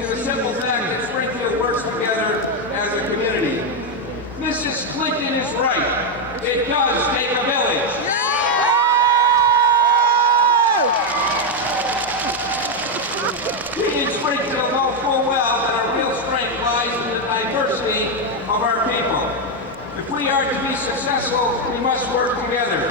is the simple fact that Springfield works together as a community. Mrs. Clinton is right. It does take a village. We in Springfield know full well that our real strength lies in the diversity of our people. If we are to be successful, we must work together.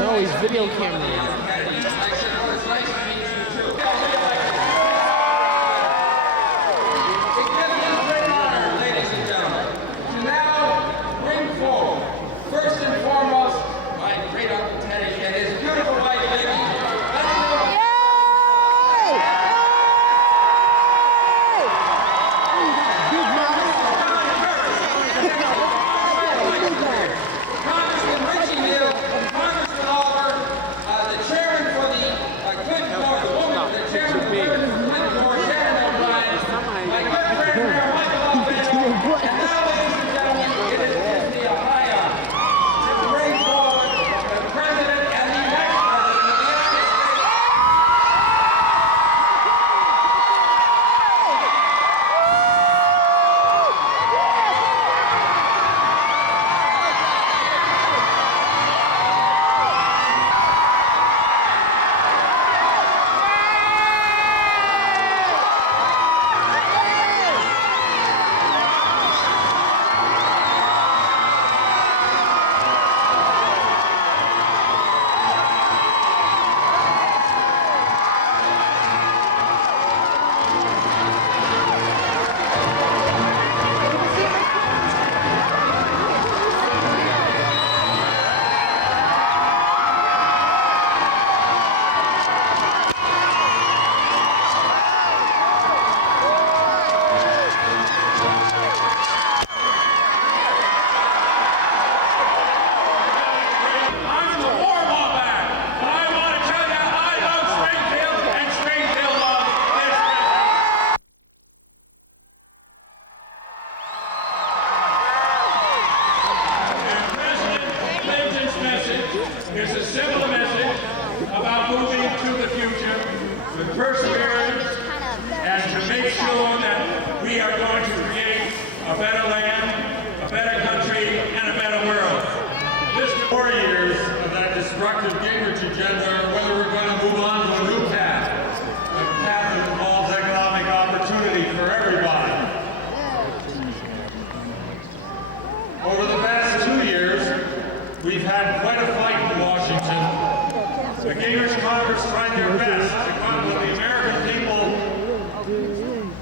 No, he's video camera. First and foremost, my great Uncle Teddy and his beautiful wife, Vicky. Congressman Neal, Congressman the chairman for the Clinton Board, the woman, the chairman of the Clinton Board, Sharon O'Brien, my good friend Mayor Michael Alfano, and now, ladies and gentlemen, it is Neal. It's a simple message about moving to the future with perseverance and to make sure that we are going to create a better land, a better country, and a better world. This 4 years of that destructive Gingrich agenda, whether we're going to move on to a new path, a path that involves economic opportunity for everybody. Over the past 2 years, we've had quite a fight in Washington. The Gingrich Congress tried their best to come what the American people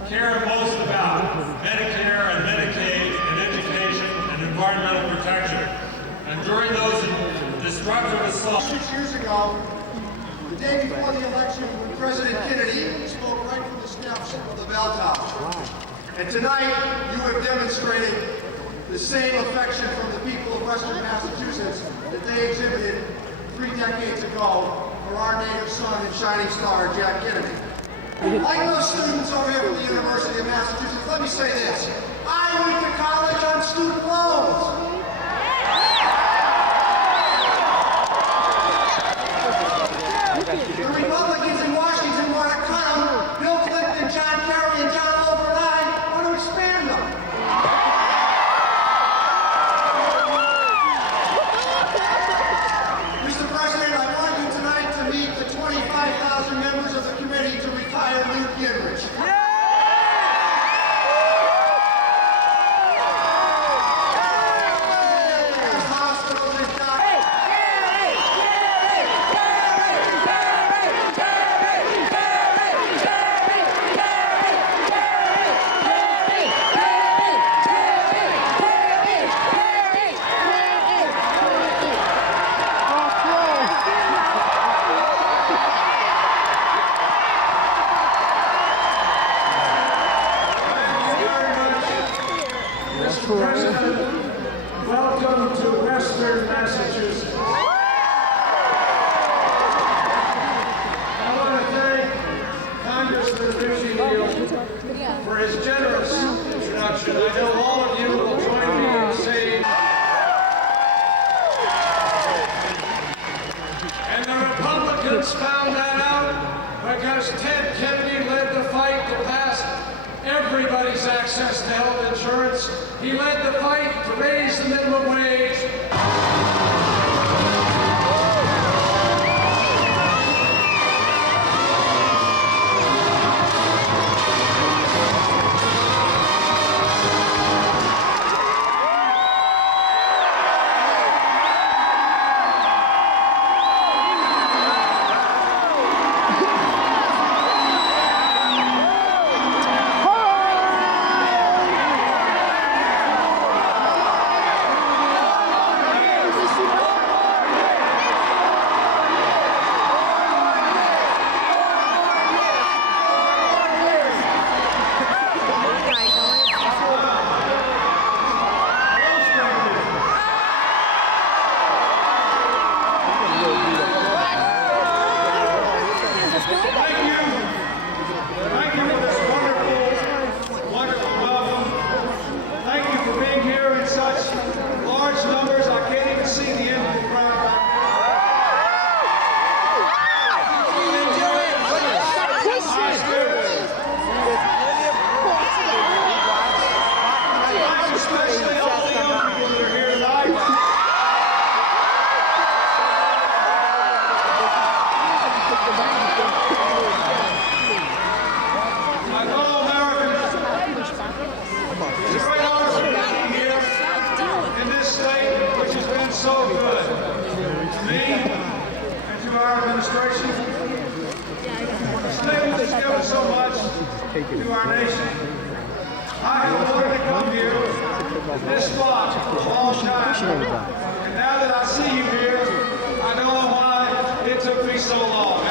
care most about: Medicare and Medicaid and education and environmental protection. And during those destructive assaults 6 years ago, the day before the election, when President Kennedy spoke right from the steps of the bell tower. And tonight, you have demonstrated the same affection from the people of Western Massachusetts that they exhibited 3 decades ago for our native son and shining star, Jack Kennedy. Like those students over here from the University of Massachusetts, let me say this. I went to college on student loans. The Republicans in Washington want to cut them. Bill Clinton, John Kerry, and John Oliver and I want to expand them. Mr. President, I want you tonight to meet the 25,000 members of the committee to retire Newt Gingrich. Welcome to Western Massachusetts. I want to thank Congressman Neal for his generous introduction. I know all of you will join me in saying, and the Republicans found that out because Ted Kennedy led the fight to pass everybody's access to health insurance. He led the fight to raise the minimum wage. To our nation. I have wanted to come here to this spot for a long time. And now that I see you here, I know why it took me so long.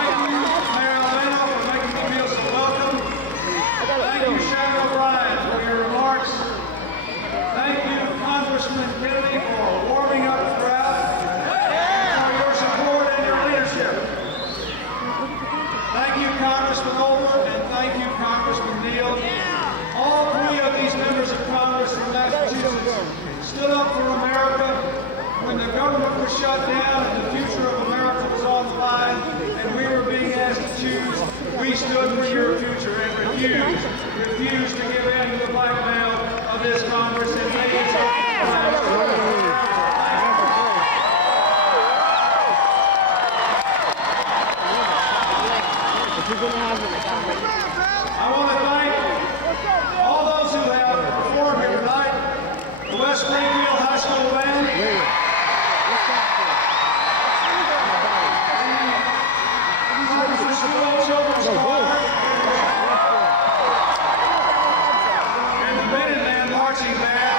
Thank you, Mayor Atlanta, for making me feel so welcome. Thank you, Sharon O'Brien, for your remarks. Thank you, Congressman Kennedy, for warming up the crowd. Thank you, Congressman Olber, and thank you, Congressman Neal. All 3 of these members of Congress from Massachusetts stood up for America when the government was shut down and the future of America was on the line, and we were being asked to choose. We stood for your future and refused to give in to the blackmail of this Congress and made it so. I want to thank all those who have performed here tonight. The West Springfield High School Band. The School Children's Choir. And the Minuteman Marching Band.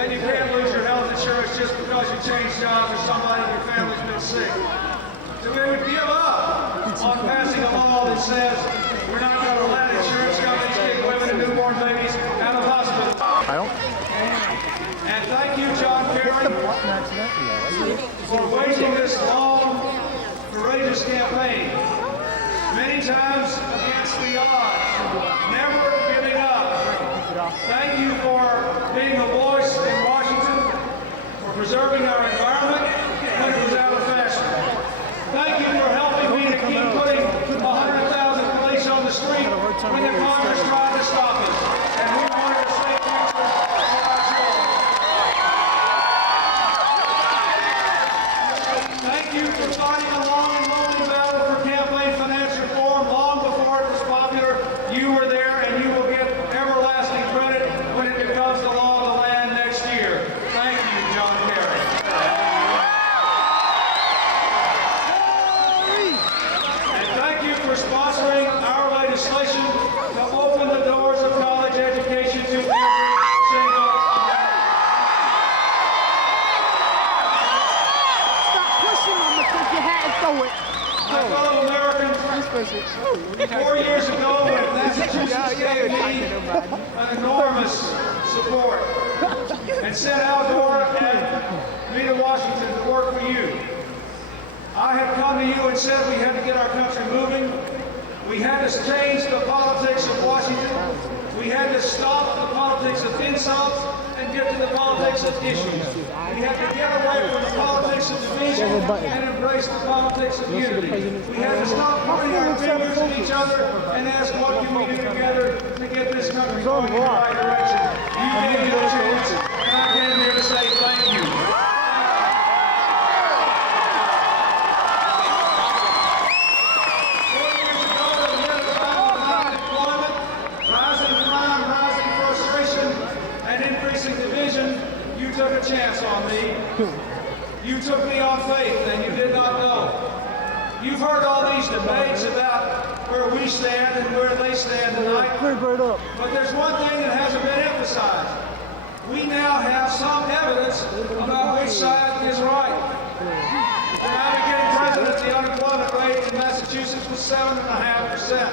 then you can't lose your health insurance just because you changed jobs or somebody in your family's been sick. So we would give up on passing a law that says we're not going to let insurance companies get women and newborn babies out of hospitals. And thank you, John Kerry, for waging this long, courageous campaign. Many times against the odds, never giving up. Thank you for being a voice in Washington, for preserving our environment when it was out of fashion. Thank you for helping me to keep putting 100,000 police on the street when the Congress tried to stop us. And we wanted to save future for our children. Thank you for fighting a long and lonely battle for campaign finance reform long before it was popular. You were there, and you will get everlasting credit when it becomes the law of the land next year. Thank you, John Kerry. And thank you for sponsoring our legislation to open the doors of college education to every single American. Stop pushing on the click your hat and throw it. My fellow Americans, 4 years ago when Massachusetts gave me an enormous support and sent Al Gore and me to Washington to work for you, I have come to you and said we had to get our country moving. We had to change the politics of Washington. We had to stop the politics of insults and get to the politics of issues. We had to get away from the politics of division and embrace the politics of unity. We had to stop pointing our fingers at each other and ask what can we do together to get this country going in the right direction. You gave me a chance, and I came here to say thank you. 4 years ago, when we had a battle with unemployment, rising crime, rising frustration, and increasing division, you took a chance on me. You took me on faith, and you did not know. You've heard all these debates about where we stand and where they stand tonight. But there's one thing that hasn't been emphasized. We now have some evidence about which side is right. When I became president, the unemployment rate in Massachusetts was 7.5%.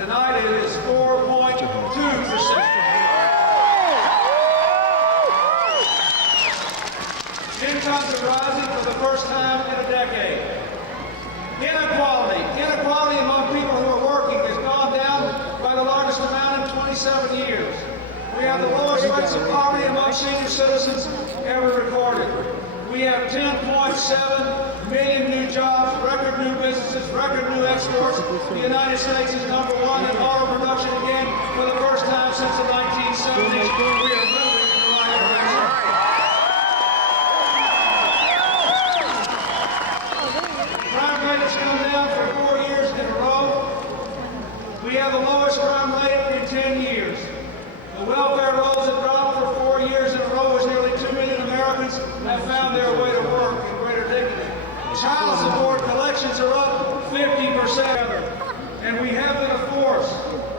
Tonight it is 4.2%. Incomes are rising for the first time in a decade. Inequality among people who are working has gone down by the largest amount in 27 years. We have the lowest rates of poverty among senior citizens ever recorded. We have 10.7 million new jobs, record new businesses, record new exports. The United States is number one in auto production again for the first time since the 1970s. We are moving in the right direction. Crime rate has come down for 4 years in a row. We have the lowest crime rate in 10 years. The welfare rolls have dropped for 4 years in a row as nearly 2 million Americans have found their way to work in greater dignity. Child support collections are up 50%. And we have been a force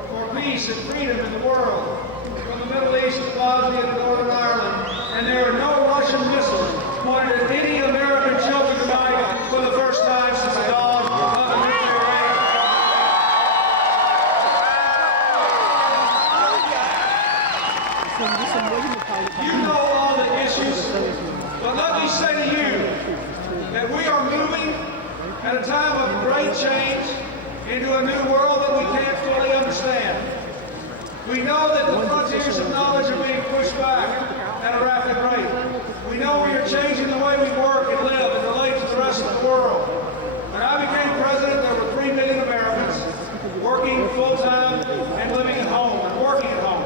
for peace and freedom in the world. From the Middle East to Bosnia to Northern Ireland. And there are no Russian missiles pointed at any American children tonight for the first time since the dawn of the nuclear era. You know all the issues, but let me say to you that we are moving at a time of great change into a new world that we can't fully understand. We know that the frontiers of knowledge are being pushed back at a rapid rate. We know we are changing the way we work and live and relate to the rest of the world. When I became president, there were 3 million Americans working full-time and living at home and working at home.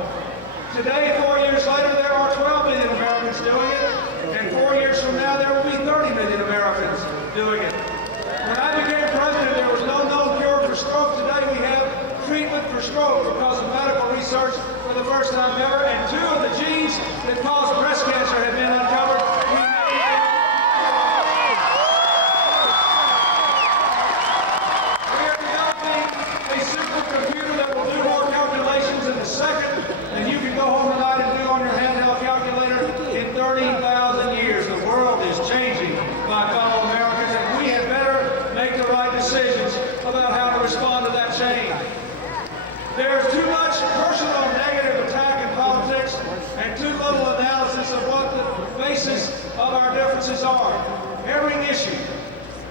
Today, 4 years later, there are 12 million Americans doing it, and 4 years from now, there will be 30 million Americans doing it. When I became president, there was no known cure for stroke. Today, we have treatment for stroke because of medical research for the first time ever, and 2 of the genes that cause differences are. Every issue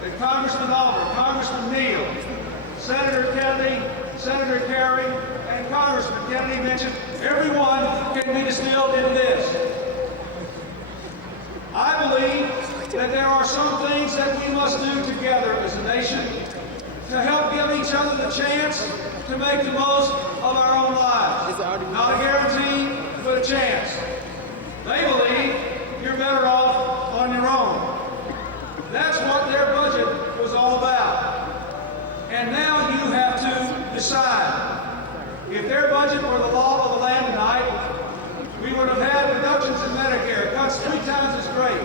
that Congressman Oliver, Congressman Neal, Senator Kennedy, Senator Kerry, and Congressman Kennedy mentioned, every one can be distilled into this. I believe that there are some things that we must do together as a nation to help give each other the chance to make the most of our own lives. Not a guarantee, but a chance. They believe you're better off on your own. That's what their budget was all about. And now you have to decide. If their budget were the law of the land tonight, we would have had reductions in Medicare, cuts 3 times as great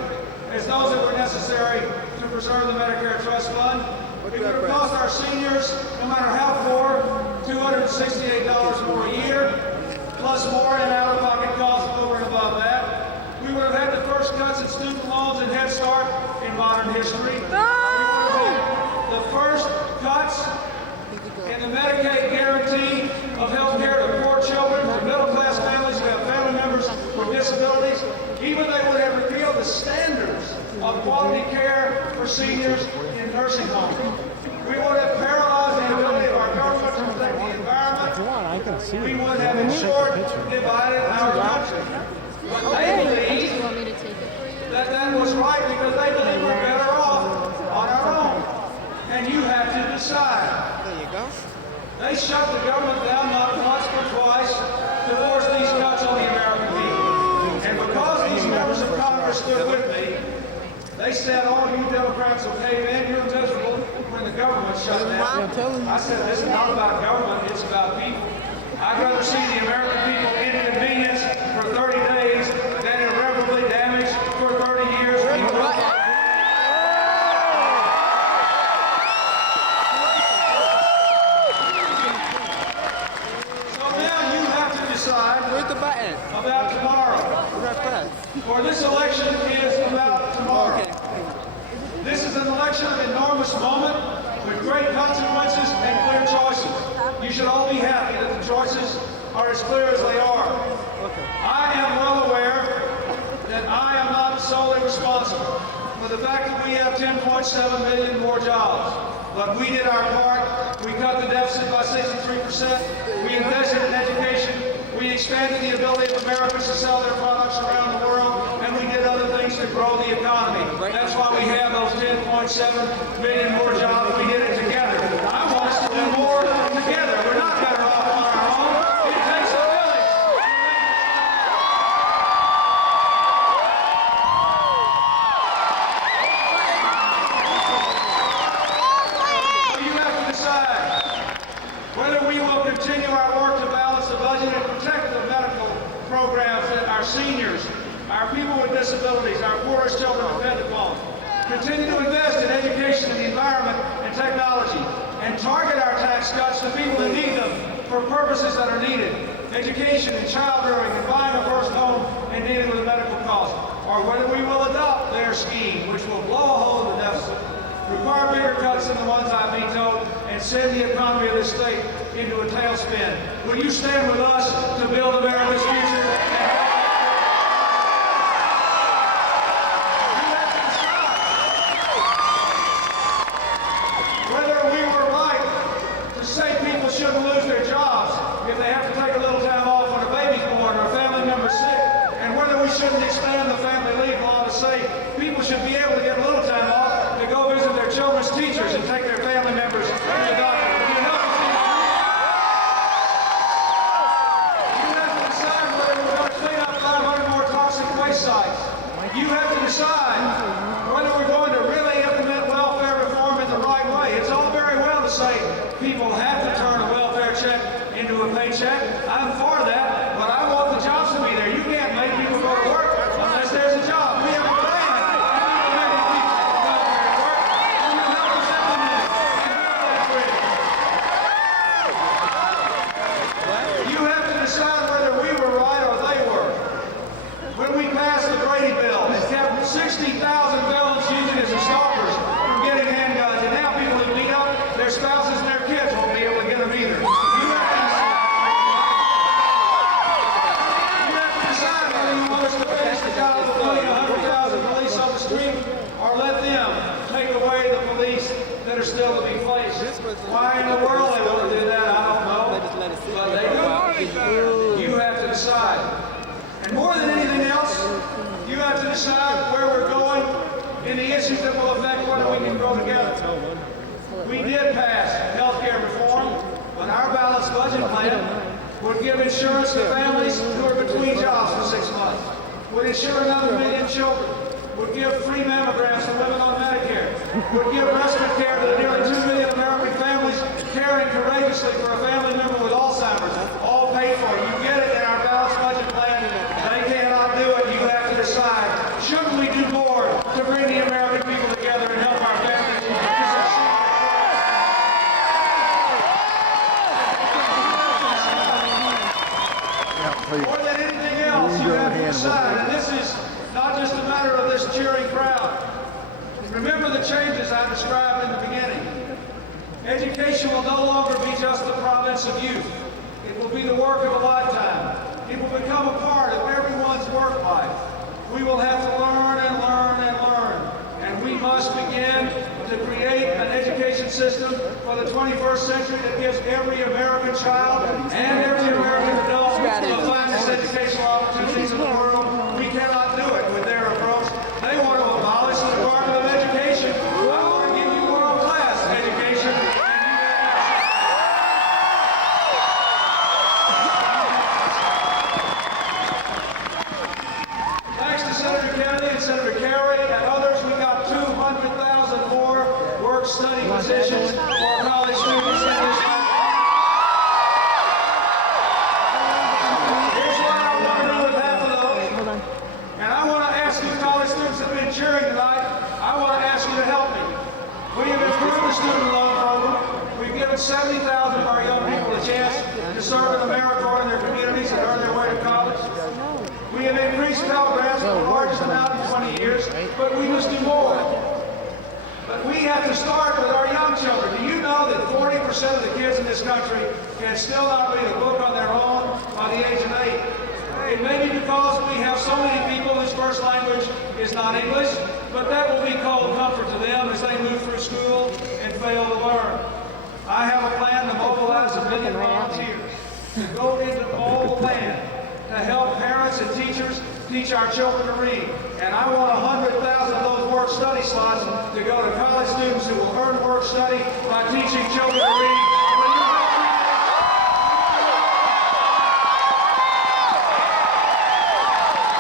as those that were necessary to preserve the Medicare Trust Fund. It would have cost our seniors, no matter how poor, $268 more a year, plus more in out-of-pocket costs over and above that. We would have had the first cuts in student loans and Head Start in modern history. We would have had the first cuts in the Medicaid guarantee of health care to poor children, to middle-class families who have family members with disabilities. Even they would have repealed the standards of quality care for seniors in nursing homes. We would have paralyzed the ability of our government to protect the environment. We would have, in short, divided our country. But they believe that was right because they believe we're better off on our own. And you have to decide. There you go. They shut the government down not once but twice to force these cuts on the American people. And because these members of Congress stood with me, they said, all you Democrats will cave in, you're miserable when the government shut down. I said, this is not about government, it's about people. I'd rather see the American people inconvenienced for 30 days than irreparably damaged for 30 years. About tomorrow. For this election is about tomorrow. Okay. This is an election of enormous moment with great consequences and clear choices. You should all be happy that the choices are as clear as they are. Okay. I am well aware that I am not solely responsible for the fact that we have 10.7 million more jobs. But we did our part. We cut the deficit by 63%. We invested in education. We expanded the ability of Americans to sell their products around the world, and we did other things to grow the economy. That's why we have those 10.7 million more jobs. We did it together. I want us to do more together. We're not better off on our own. It takes a village. So you have to decide whether we will continue our work to balance the budget and protect the medical programs that our seniors, our people with disabilities, our poorest children depend upon. Continue to invest in education and the environment and technology, and target our tax cuts to people that need them for purposes that are needed. Education and child rearing and buying a first home and dealing with medical costs. Or whether we will adopt their scheme, which will blow a hole in the deficit, require bigger cuts than the ones I've vetoed, and send the economy of this state into a tailspin. Will you stand with us to build America's future? Whether we were right to say people shouldn't lose their jobs if they have to take a little time off when a baby's born or a family member's sick, and whether we shouldn't expand the family leave law to say people should be able to get a little time off to go visit their children's teachers and take their family members to the doctor. Sites. You have to decide whether we're going to really implement welfare reform in the right way. It's all very well to say people have to turn a welfare check into a paycheck. I'm for that, but I want the jobs to be there. You can't make people go to work unless there's a job. We have a plan. You have to decide whether we were right or they were. When we passed the Brady bill, it kept 60,000 felons using as stalkers from getting handguns, and now people who beat up their spouses and their kids won't be able to get them either. You have to decide whether you want us to finish the job of putting 100,000 police on the street decide where we're going in the issues that will affect whether we can grow together. We did pass health care reform, but our balanced budget plan would give insurance to families who are between jobs for 6 months, would insure another 1 million children, would give free mammograms to women on Medicare, would give respite care to the nearly 2 million American families caring courageously for a family member with Alzheimer's, all paid for. You get it in our balanced budget plan. They cannot do it. You have to decide, should we do more to bring the American people together and help our families? More than anything else, you have to decide, and this is not just a matter of this cheering crowd. Remember the changes I described in the beginning. Education will no longer be just the province of youth. It will be the work of a lifetime. It will become a part of everyone's work life. We will have to learn and learn and learn. And we must begin to create an education system for the 21st century that gives every American child and every American adult the finest educational opportunities in the world. We cannot do it with their approach. They want to abolish the Department of Education. I want to give you world-class education. Thanks to Senator Kennedy and Senator Kerry and others, we got 200,000 more work-study positions for college students in this country. Here's what I want to do with half of those. And I want to ask you college students that have been cheering tonight, I want to ask you to help me. We have improved the student loan program. We've given 70,000 of our young people a chance to serve in AmeriCorps in their communities and earn their way to college. We have increased Pell Grants the largest amount in 20 years, but we must do more. But we have to start with our young children. Do you know that 40% of the kids in this country can still not read a book on their own by the age of 8? It may be because we have so many people whose first language is not English, but that will be cold comfort to them as they move through school and fail to learn. I have a plan to mobilize 1 million volunteers to go into all the land to help parents and teachers teach our children to read. And I want 100,000 of those work-study slots to go to college students who will earn work-study by teaching children to read.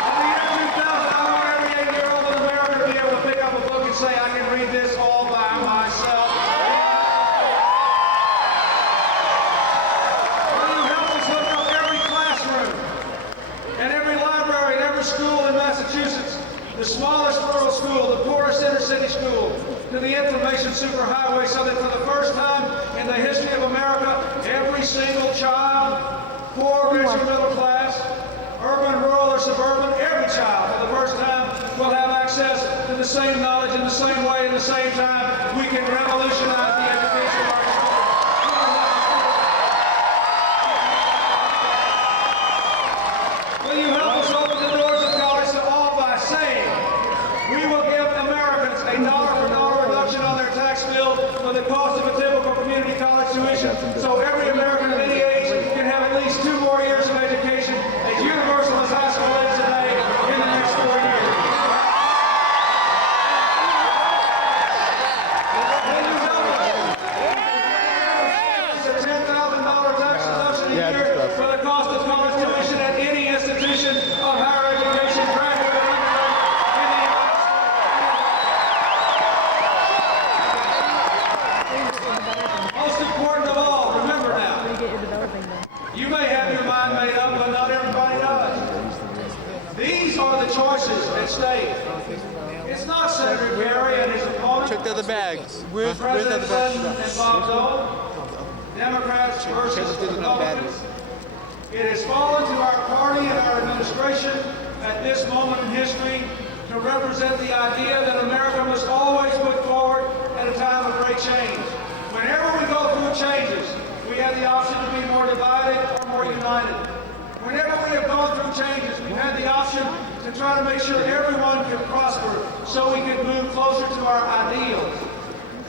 In the year 2000, I want every 8-year-old in America to be able to pick up a book and say, I can read this all by myself. Will you help us hook up every classroom and every library and every school in Massachusetts, the smallest rural school, the poorest inner-city school, to the information superhighway, so that for the first time in the history of America, every single child, poor, rich, or middle class, urban, rural, or suburban, every child for the first time will have access to the same knowledge in the same way, in the same time. We can revolutionize the education of our children. Will you help us open the doors of college to all by saying, we will give Americans a dollar-for-dollar reduction on their tax bill for the cost of a typical community college tuition, so every American of any age can have at least 2 more years of education, as universal as high school is today, in the next 4 years. Will you help us? It's a $10,000 tax deduction a year for the cost of college tuition at any institution of higher education, graduate or undergraduate, in the United States. Most important of all, remember now, you may have your mind made up, but not everybody does. These are the choices at stake. It's not Senator Kerry and his opponent. Check the other bags. Where's the other President bag? Clinton and Bob Dole. Democrats versus Republicans. It has fallen to our party and our administration at this moment in history to represent the idea that America must always put forward at a time of great change. Whenever we go through changes, we have the option to be more divided or more united. Whenever we have gone through changes, we've had the option to try to make sure everyone can prosper so we can move closer to our ideals.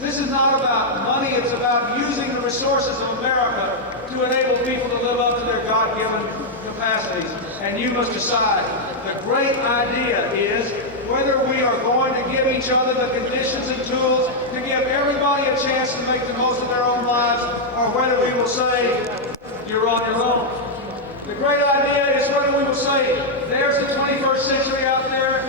This is not about money, it's about using the resources of America to enable people to live up to their God-given capacities. And you must decide. The great idea is, each other the conditions and tools to give everybody a chance to make the most of their own lives, or whether we will say, you're on your own. The great idea is whether we will say, there's the 21st century out there,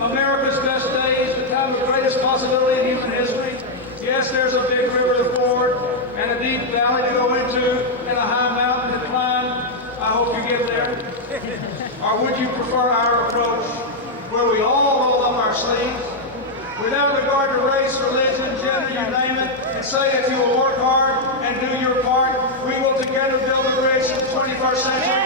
America's best days, the time of greatest possibility in human history. Yes, there's a big river to ford and a deep valley to go into and a high mountain to climb. I hope you get there. Or would you prefer our approach where we all roll up our sleeves without regard to race, religion, gender, you name it, and say if you will work hard and do your part, we will together build a bridge to the 21st century?